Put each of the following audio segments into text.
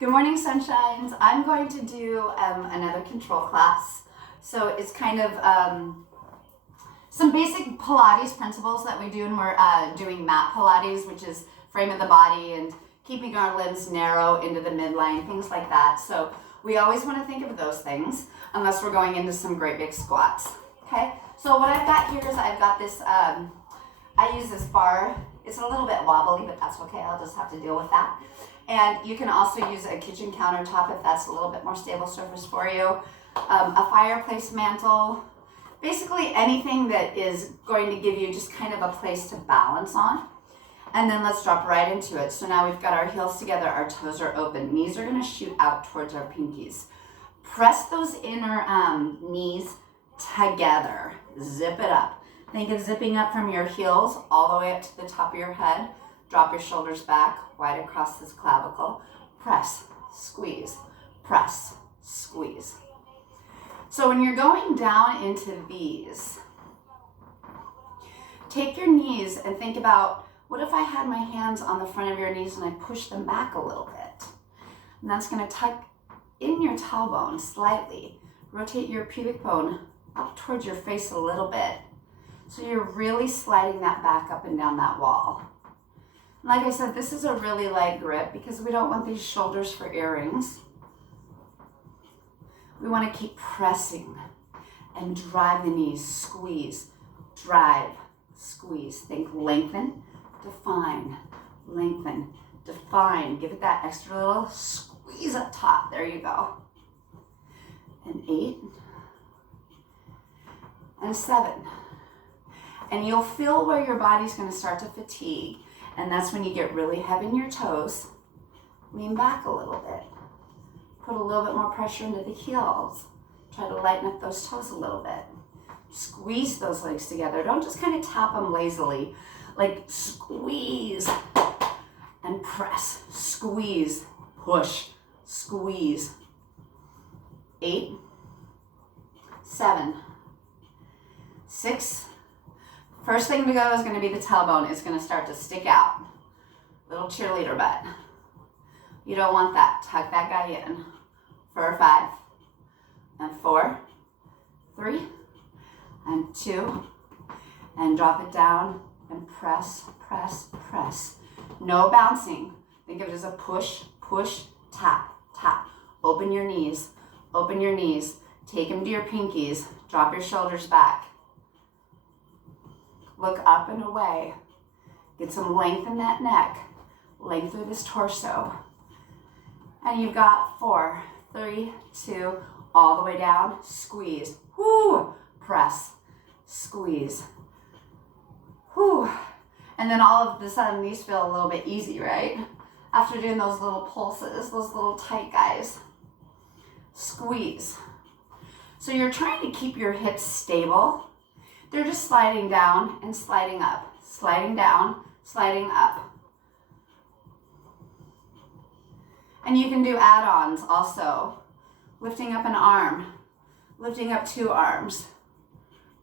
Good morning, sunshines. I'm going to do another control class. So it's kind of some basic Pilates principles that we do when we're doing mat Pilates, which is frame of the body and keeping our limbs narrow into the midline, things like that. So we always want to think of those things unless we're going into some great big squats. Okay, so what I've got here is I've got this, I use this Barre. It's a little bit wobbly, but that's okay. I'll just have to deal with that. And you can also use a kitchen countertop if that's a little bit more stable surface for you. A fireplace mantle, basically anything that is going to give you just kind of a place to balance on. And then let's drop right into it. So now we've got our heels together, our toes are open. Knees are gonna shoot out towards our pinkies. Press those inner knees together, zip it up. Think of zipping up from your heels all the way up to the top of your head. Drop your shoulders back, wide across this clavicle. Press, squeeze, press, squeeze. So when you're going down into these, take your knees and think about, what if I had my hands on the front of your knees and I push them back a little bit? And that's gonna tuck in your tailbone slightly. Rotate your pubic bone up towards your face a little bit. So you're really sliding that back up and down that wall. Like I said, this is a really light grip because we don't want these shoulders for earrings. We want to keep pressing and drive the knees, squeeze, drive, squeeze. Think lengthen, define, lengthen, define. Give it that extra little squeeze up top. There you go. And 8 and 7. And you'll feel where your body's going to start to fatigue. And that's when you get really heavy in your toes. Lean back a little bit. Put a little bit more pressure into the heels. Try to lighten up those toes a little bit. Squeeze those legs together. Don't just kind of tap them lazily. Like squeeze and press. Squeeze, push, squeeze. 8, 7, 6. First thing to go is going to be the tailbone. It's going to start to stick out. Little cheerleader butt. You don't want that. Tuck that guy in. For 5 and 4, 3 and 2, and drop it down and press, press, press. No bouncing. Think of it as a push, push, tap, tap. Open your knees. Open your knees. Take them to your pinkies. Drop your shoulders back. Look up and away. Get some length in that neck. Length through this torso. And you've got 4, 3, 2, all the way down. Squeeze. Whoo! Press. Squeeze. Whoo! And then all of a sudden these feel a little bit easy, right? After doing those little pulses, those little tight guys. Squeeze. So you're trying to keep your hips stable. They're just sliding down and sliding up, sliding down, sliding up. And you can do add-ons also. Lifting up an arm, lifting up 2 arms.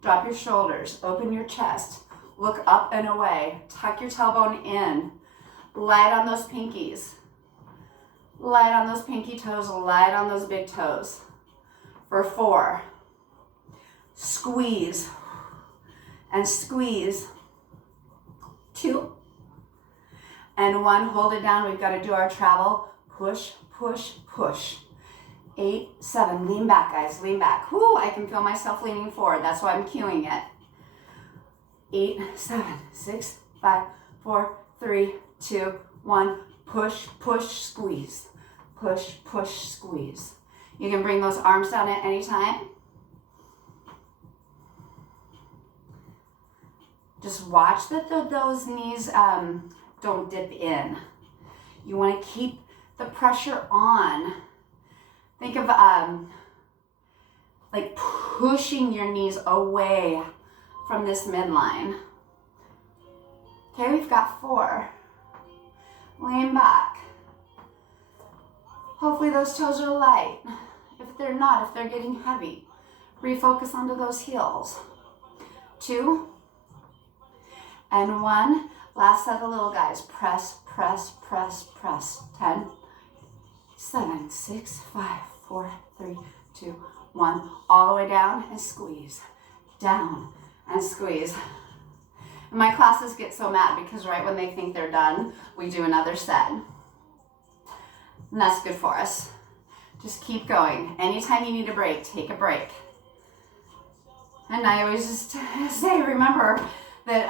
Drop your shoulders, open your chest, look up and away, tuck your tailbone in. Light on those pinkies. Light on those pinky toes, light on those big toes. For 4, squeeze. And squeeze. 2 and 1. Hold it down. We've got to do our travel. Push, push, push. 8, 7. Lean back, guys. Lean back. Whoo! I can feel myself leaning forward. That's why I'm cueing it. 8, 7, 6, 5, 4, 3, 2, 1. Push, push, squeeze. Push, push, squeeze. You can bring those arms down at any time. Just watch that those knees don't dip in. You want to keep the pressure on. Think of like pushing your knees away from this midline. Okay, we've got 4. Lean back. Hopefully those toes are light. If they're not, if they're getting heavy, refocus onto those heels. 2 and 1. Last set of little guys. Press, press, press, press. 10, 7, 6, 5, 4, 3, 2, 1. All the way down and squeeze. Down and squeeze. And my classes get so mad because right when they think they're done, we do another set. And that's good for us. Just keep going. Anytime you need a break, take a break. And I always just say, remember that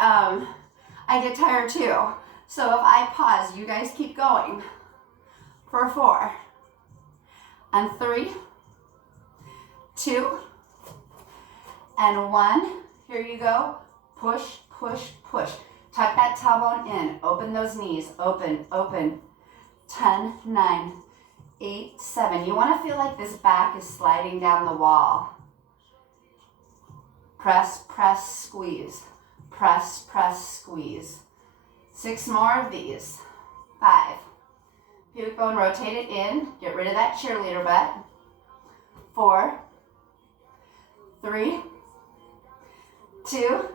I get tired too. So if I pause, you guys keep going for 4 and 3, 2 and 1. Here you go. Push, push, push. Tuck that tailbone in. Open those knees. Open, open. 10, 9, 8, 7. You want to feel like this back is sliding down the wall. Press, press, squeeze. Press, press, squeeze. 6 more of these. 5. Pubic bone rotated in. Get rid of that cheerleader butt. 4, 3, 2,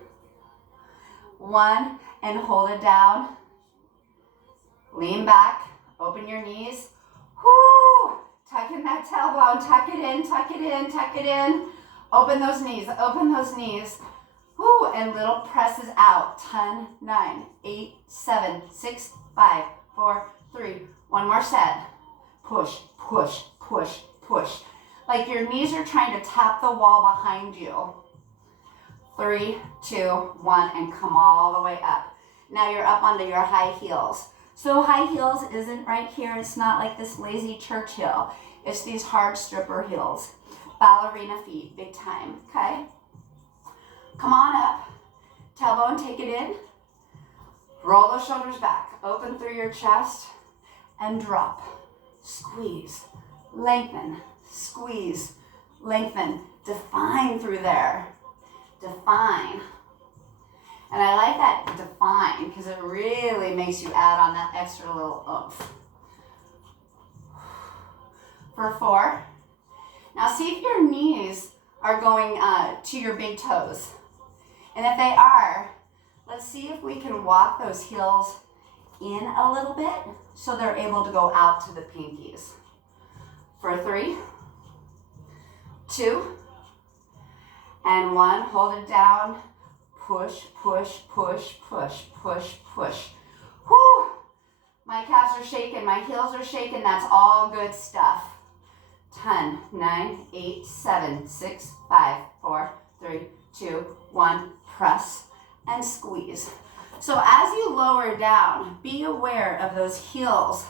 1. And hold it down. Lean back. Open your knees. Whoo! Tuck in that tailbone. Tuck it in, tuck it in, tuck it in. Open those knees. Open those knees. Whoo! And little presses out. 10, 9, 8, 7, 6, 5, 4, 3. One more set. Push, push, push, push. Like your knees are trying to tap the wall behind you. 3, 2, 1, and come all the way up. Now you're up onto your high heels. So high heels isn't right here. It's not like this lazy church heel. It's these hard stripper heels. Ballerina feet, big time, okay? Come on up. Tailbone, take it in. Roll those shoulders back. Open through your chest and drop. Squeeze, lengthen, squeeze, lengthen. Define through there. Define. And I like that define because it really makes you add on that extra little oomph. For 4. Now see if your knees are going to your big toes. And if they are, let's see if we can walk those heels in a little bit so they're able to go out to the pinkies. For 3, 2, and 1. Hold it down. Push, push, push, push, push, push. Whoo! My calves are shaking. My heels are shaking. That's all good stuff. 10, 9, 8, 7, 6, 5, 4, 3, 2, 1. Press and squeeze. So as you lower down, be aware of those heels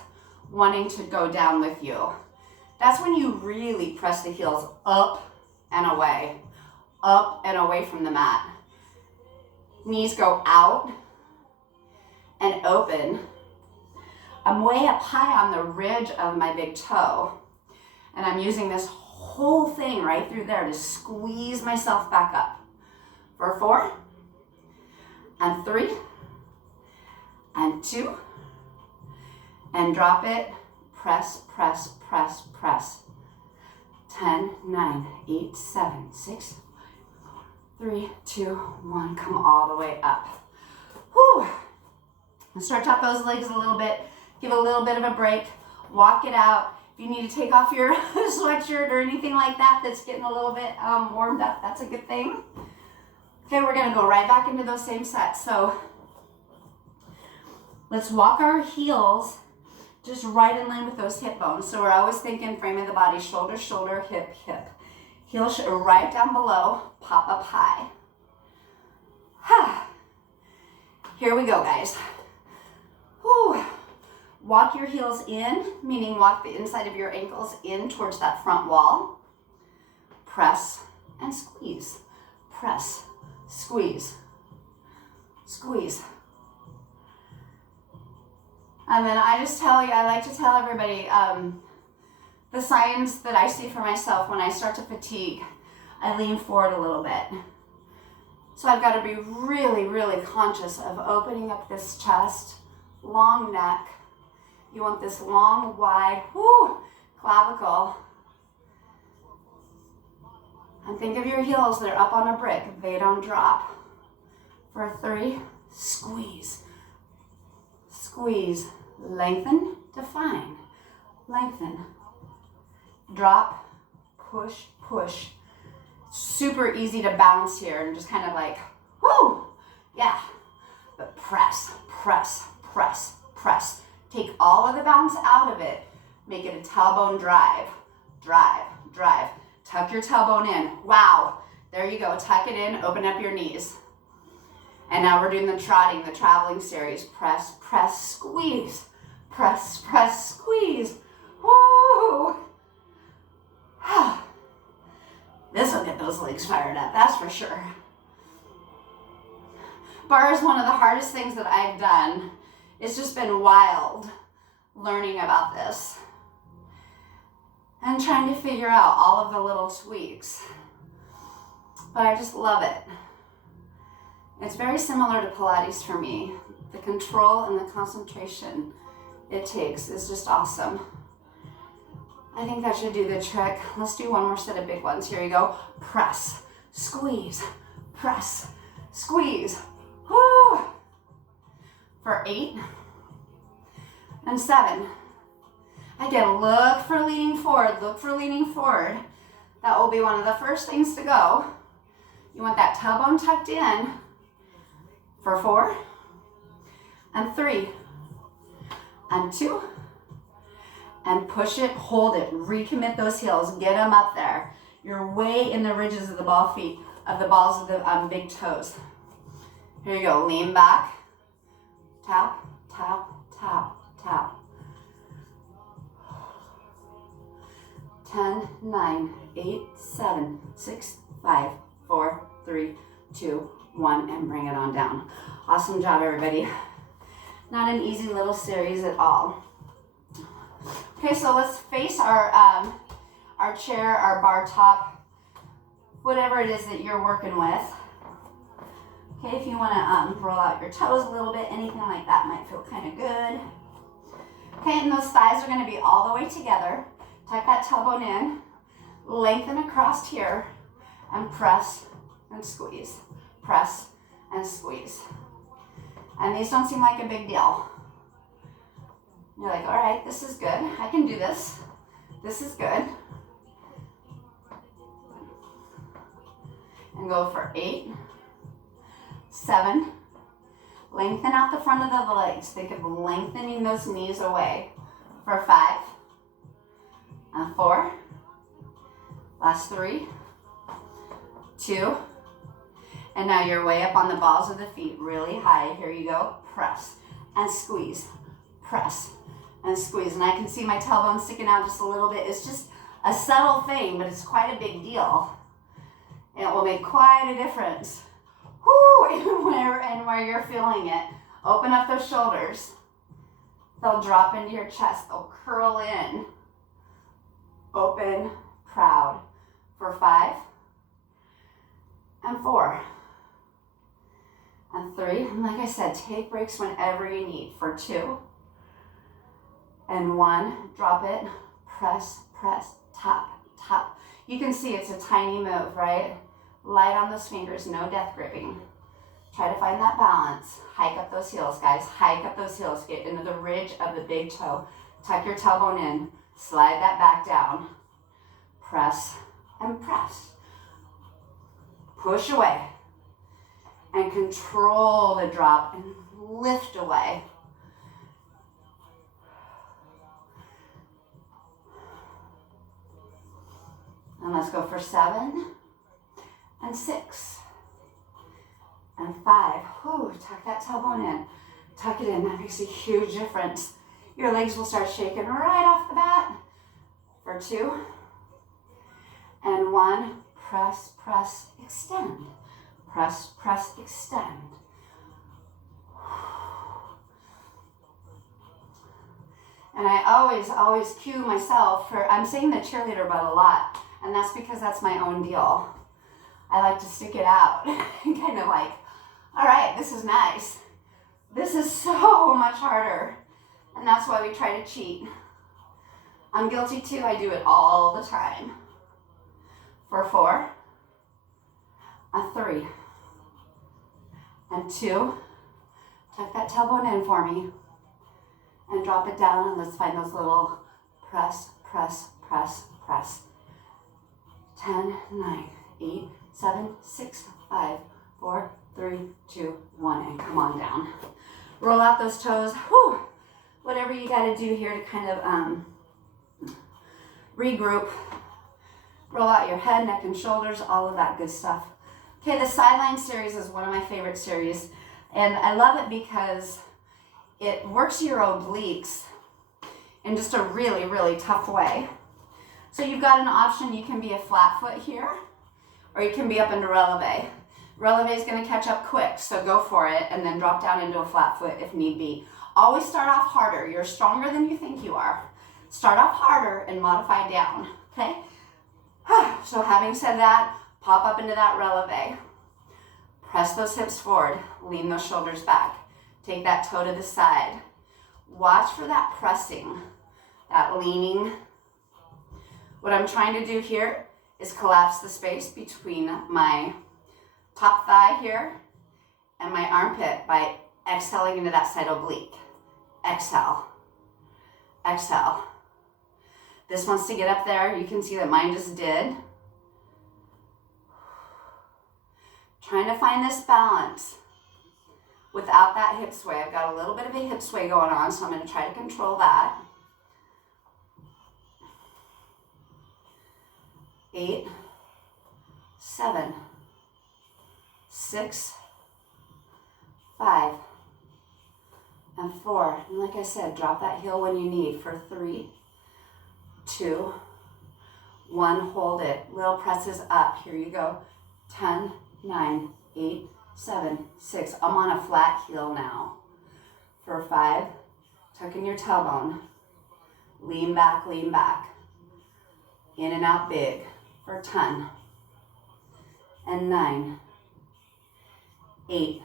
wanting to go down with you. That's when you really press the heels up and away from the mat. Knees go out and open. I'm way up high on the ridge of my big toe. And I'm using this whole thing right through there to squeeze myself back up. For 4, and 3, and 2, and drop it. Press, press, press, press. 10, 9, 8, 7, 6, 3, 2, 1. Come all the way up. Whew. And stretch out those legs a little bit. Give a little bit of a break. Walk it out. If you need to take off your sweatshirt or anything like that that's getting a little bit warmed up, that's a good thing. Okay, we're going to go right back into those same sets. So let's walk our heels just right in line with those hip bones. So we're always thinking frame of the body, shoulder, shoulder, hip, hip. Heel right down below, pop up high. Here we go, guys. Whew. Walk your heels in, meaning walk the inside of your ankles in towards that front wall. Press and squeeze. Press, squeeze, squeeze. And then I like to tell everybody the signs that I see for myself when I start to fatigue. I lean forward a little bit. So I've got to be really, really conscious of opening up this chest, long neck. You want this long, wide, clavicle. And think of your heels, they're up on a brick. They don't drop. For 3, squeeze. Squeeze. Lengthen, define. Lengthen, drop, push, push. Super easy to bounce here and just kind of like, whoo, yeah. But press, press, press, press. Take all of the bounce out of it. Make it a tailbone drive, drive, drive. Tuck your tailbone in. Wow, there you go. Tuck it in, open up your knees. And now we're doing the trotting, the traveling series. Press, press, squeeze. Press, press, squeeze. Woo! This will get those legs fired up, that's for sure. Barre is one of the hardest things that I've done. It's just been wild learning about this and trying to figure out all of the little tweaks. But I just love it. It's very similar to Pilates for me. The control and the concentration it takes is just awesome. I think that should do the trick. Let's do one more set of big ones. Here you go. Press, squeeze, press, squeeze. Woo! For 8 and 7. Again, look for leaning forward. Look for leaning forward. That will be one of the first things to go. You want that tailbone tucked in for 4 and 3 and 2 and push it, hold it, recommit those heels, get them up there. You're way in the ridges of the balls of the big toes. Here you go, lean back, tap, tap, tap, tap. 10, 9, 8, 7, 6, 5, 4, 3, 2, 1, and bring it on down. Awesome job, everybody. Not an easy little series at all. Okay, so let's face our chair, our bar top, whatever it is that you're working with. Okay, if you want to roll out your toes a little bit, anything like that might feel kind of good. Okay, and those thighs are going to be all the way together. Tuck that tailbone in, lengthen across here, and press and squeeze. Press and squeeze. And these don't seem like a big deal. You're like, all right, this is good. I can do this. This is good. And go for 8, 7. Lengthen out the front of the legs. Think of lengthening those knees away. For 5 and 4. Last 3, 2. And now you're way up on the balls of the feet, really high. Here you go. Press and squeeze. Press and squeeze. And I can see my tailbone sticking out just a little bit. It's just a subtle thing, but it's quite a big deal. And it will make quite a difference. Whoo! Where you're feeling it. Open up those shoulders. They'll drop into your chest. They'll curl in. Open, proud. For 5 and 4 and 3. And like I said, take breaks whenever you need. For 2 and 1. Drop it. Press, press, tap, tap. You can see it's a tiny move, right? Light on those fingers, no death gripping. Try to find that balance. Hike up those heels, guys. Hike up those heels. Get into the ridge of the big toe. Tuck your tailbone in. Slide that back down. Press and press. Push away. And control the drop and lift away. And let's go for 7 and 6 and 5. Whew, tuck that tailbone in. Tuck it in. That makes a huge difference. Your legs will start shaking right off the bat. For 2 and 1. Press, press, extend. Press, press, extend. And I always cue myself for, I'm saying the cheerleader butt a lot, and that's because that's my own deal. I like to stick it out and kind of like, all right, this is nice. This is so much harder. And that's why we try to cheat. I'm guilty too, I do it all the time. For 4 and 3 and 2. Tuck that tailbone in for me. And drop it down, and let's find those little press, press, press, press. press. 10, 9, 8, 7, 6, 5, 4, 3, 2, 1, and come on down. Roll out those toes. Whew. Whatever you got to do here to kind of regroup. Roll out your head, neck, and shoulders, all of that good stuff. Okay, the sideline series is one of my favorite series, and I love it because it works your obliques in just a really, really tough way. So you've got an option. You can be a flat foot here, or you can be up into releve. Releve is going to catch up quick, so go for it, and then drop down into a flat foot if need be. Always start off harder. You're stronger than you think you are. Start off harder and modify down, okay? So having said that, pop up into that releve. Press those hips forward. Lean those shoulders back. Take that toe to the side. Watch for that pressing, that leaning. What I'm trying to do here is collapse the space between my top thigh here and my armpit by exhaling into that side oblique. Exhale. Exhale. This wants to get up there. You can see that mine just did. Trying to find this balance without that hip sway. I've got a little bit of a hip sway going on, so I'm going to try to control that. 8, 7, 6, 5, and 4. And like I said, drop that heel when you need for 3, 2, 1. Hold it. Little presses up. Here you go. 10, 9, 8, 7, 6. I'm on a flat heel now. For 5, tuck in your tailbone. Lean back, lean back. In and out big. For 10, and 9, 8.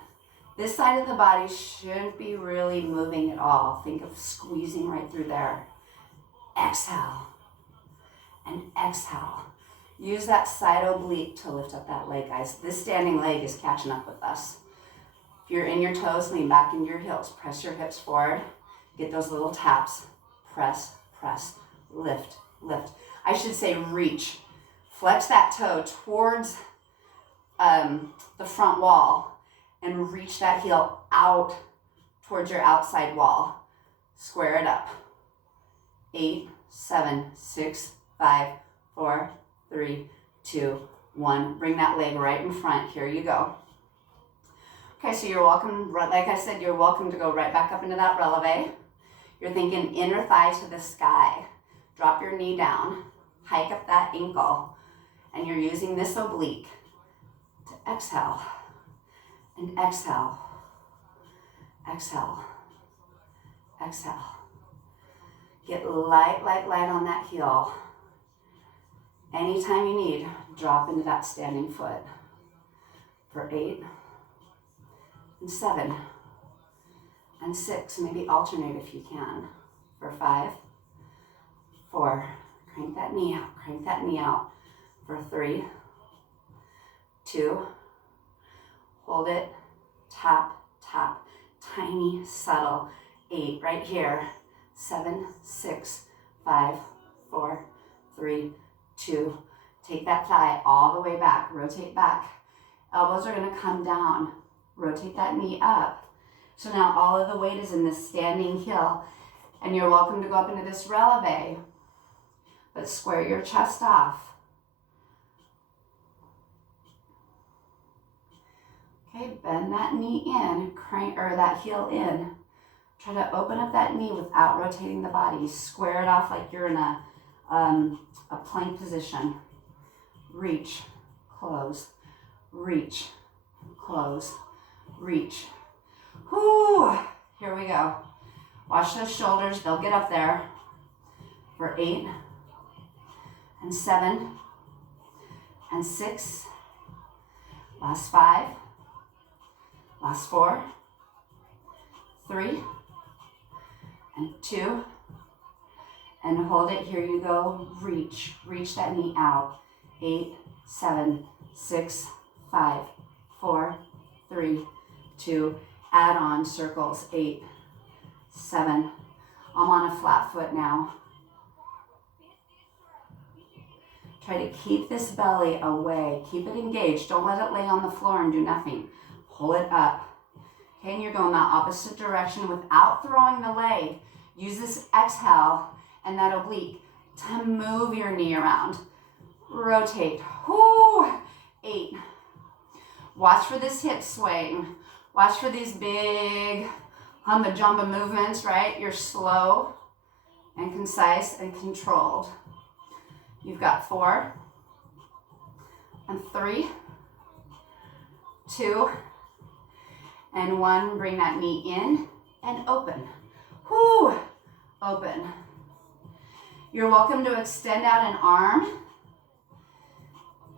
This side of the body shouldn't be really moving at all. Think of squeezing right through there. Exhale, and exhale. Use that side oblique to lift up that leg, guys. This standing leg is catching up with us. If you're in your toes, lean back into your heels. Press your hips forward. Get those little taps. Press, press, lift, lift. I should say reach. Flex that toe towards the front wall and reach that heel out towards your outside wall. Square it up. 8, 7, 6, 5, 4, 3, 2, 1. Bring that leg right in front. Here you go. Okay, so you're welcome, like I said, you're welcome to go right back up into that releve. You're thinking inner thigh to the sky. Drop your knee down. Hike up that ankle. And you're using this oblique to exhale. And exhale. Exhale. Exhale. Get light, light, light on that heel. Anytime you need, drop into that standing foot. For 8, and 7, and 6. Maybe alternate if you can. For 5, 4. Crank that knee out. Crank that knee out. For 3, 2. Hold it. Tap, tap. Tiny, subtle. 8 right here. 7, 6, 5, 4, 3, 2. Take that thigh all the way back. Rotate back. Elbows are going to come down. Rotate that knee up. So now all of the weight is in this standing heel. And you're welcome to go up into this releve. But square your chest off. Okay, bend that knee in, crank, or that heel in. Try to open up that knee without rotating the body. Square it off like you're in a plank position. Reach, close, reach, close, reach. Whoo! Here we go. Watch those shoulders, they'll get up there. For 8, and 7, and 6. Last 5. Last 4, 3, and 2, and hold it. Here you go. Reach, reach that knee out. 8, 7, 6, 5, 4, 3, 2. Add on circles. 8, 7. I'm on a flat foot now. Try to keep this belly away. Keep it engaged. Don't let it lay on the floor and do nothing. Pull it up. Okay, and you're going that opposite direction without throwing the leg. Use this exhale and that oblique to move your knee around. Rotate. Whoo! 8. Watch for this hip swaying. Watch for these big humba jumba movements, right? You're slow and concise and controlled. You've got 4 and 3, 2, and 1. Bring that knee in and open. Whoo! Open. You're welcome to extend out an arm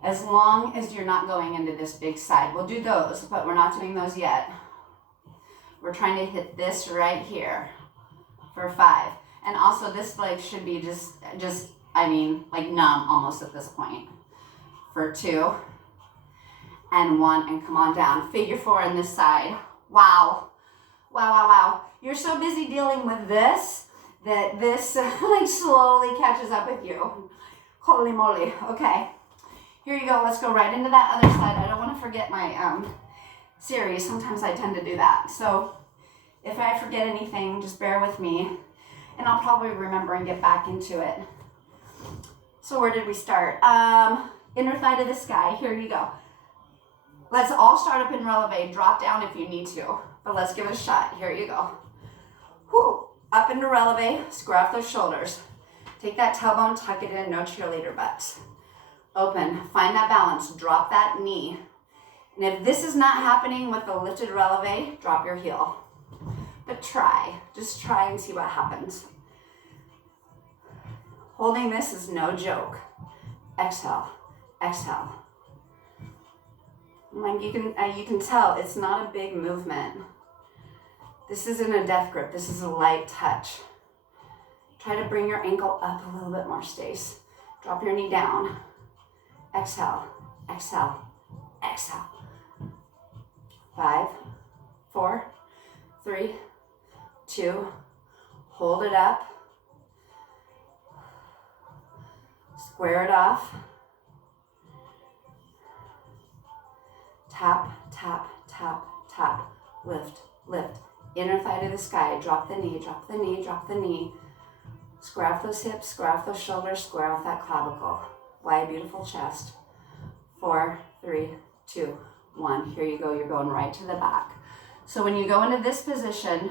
as long as you're not going into this big side. We'll do those, but we're not doing those yet. We're trying to hit this right here for 5. And also this leg should be just like numb almost at this point. For 2 and 1, and come on down. Figure 4 on this side. Wow. Wow, wow, wow. You're so busy dealing with this that this like slowly catches up with you. Holy moly. Okay. Here you go. Let's go right into that other side. I don't want to forget my series. Sometimes I tend to do that. So if I forget anything, just bear with me. And I'll probably remember and get back into it. So where did we start? Inner thigh to the sky. Here you go. Let's all start up in releve. Drop down if you need to. But let's give it a shot. Here you go. Whoo. Up into releve. Square off those shoulders. Take that tailbone, tuck it in. No cheerleader butts. Open. Find that balance. Drop that knee. And if this is not happening with the lifted releve, drop your heel. But try. Just try and see what happens. Holding this is no joke. Exhale. Exhale. Like you can tell it's not a big movement. This isn't a death grip. This is a light touch. Try to bring your ankle up a little bit more, Stace. Drop your knee down. Exhale. Exhale. Exhale. 5, 4, 3, 2. Hold it up. Square it off. Tap, tap, tap, tap. Lift, lift. Inner thigh to the sky. Drop the knee, drop the knee, drop the knee. Square off those hips, square off those shoulders, square off that clavicle. Wide, beautiful chest. 4, 3, 2, 1. Here you go. You're going right to the back. So when you go into this position,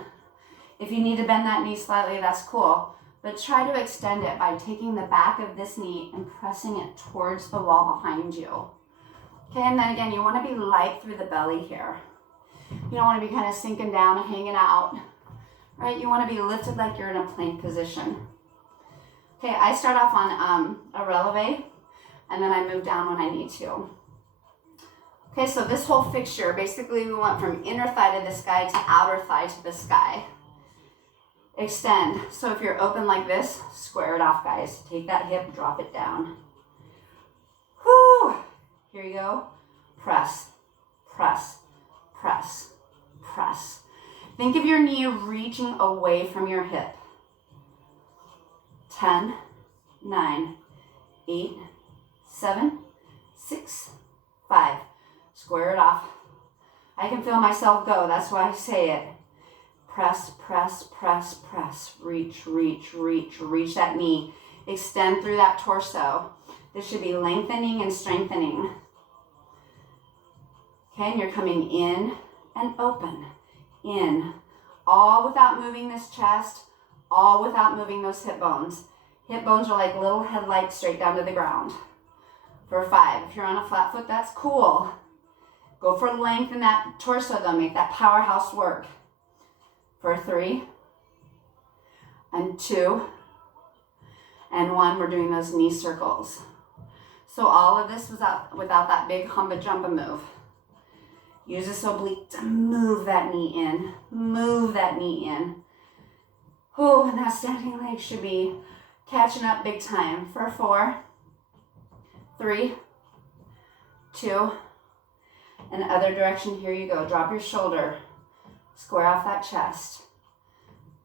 if you need to bend that knee slightly, that's cool. But try to extend it by taking the back of this knee and pressing it towards the wall behind you. Okay, and then again, you want to be light through the belly here. You don't want to be kind of sinking down, hanging out, right? You want to be lifted like you're in a plank position. Okay, I start off on a releve, and then I move down when I need to. Okay, so this whole fixture, basically we went from inner thigh to the sky to outer thigh to the sky. Extend. So if you're open like this, square it off, guys. Take that hip, drop it down. Whoo! Here you go. Press, press, press, press. Think of your knee reaching away from your hip. 10, 9, 8, 7, 6, 5. Square it off. I can feel myself go. That's why I say it. Press, press, press, press. Reach, reach, reach. Reach that knee. Extend through that torso. This should be lengthening and strengthening. Okay, and you're coming in and open. In. All without moving this chest. All without moving those hip bones. Hip bones are like little headlights straight down to the ground. For 5. If you're on a flat foot, that's cool. Go for length in that torso though. Make that powerhouse work. For 3, and 2, and 1. We're doing those knee circles. So all of this was without that big humba jumba move. Use this oblique to move that knee in. Move that knee in. Oh, and that standing leg should be catching up big time. For 4, 3, 2, and other direction. Here you go. Drop your shoulder. Square off that chest.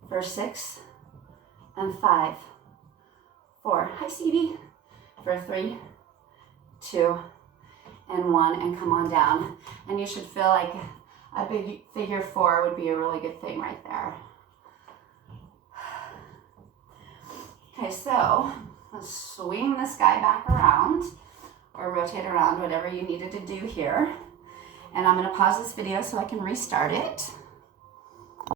For 6, and 5, 4. Hi, Stevie. For 3, 2, and 1, and come on down. And you should feel like a big figure 4 would be a really good thing right there. Okay, so let's swing this guy back around, or rotate around, whatever you needed to do here. And I'm gonna pause this video so I can restart it.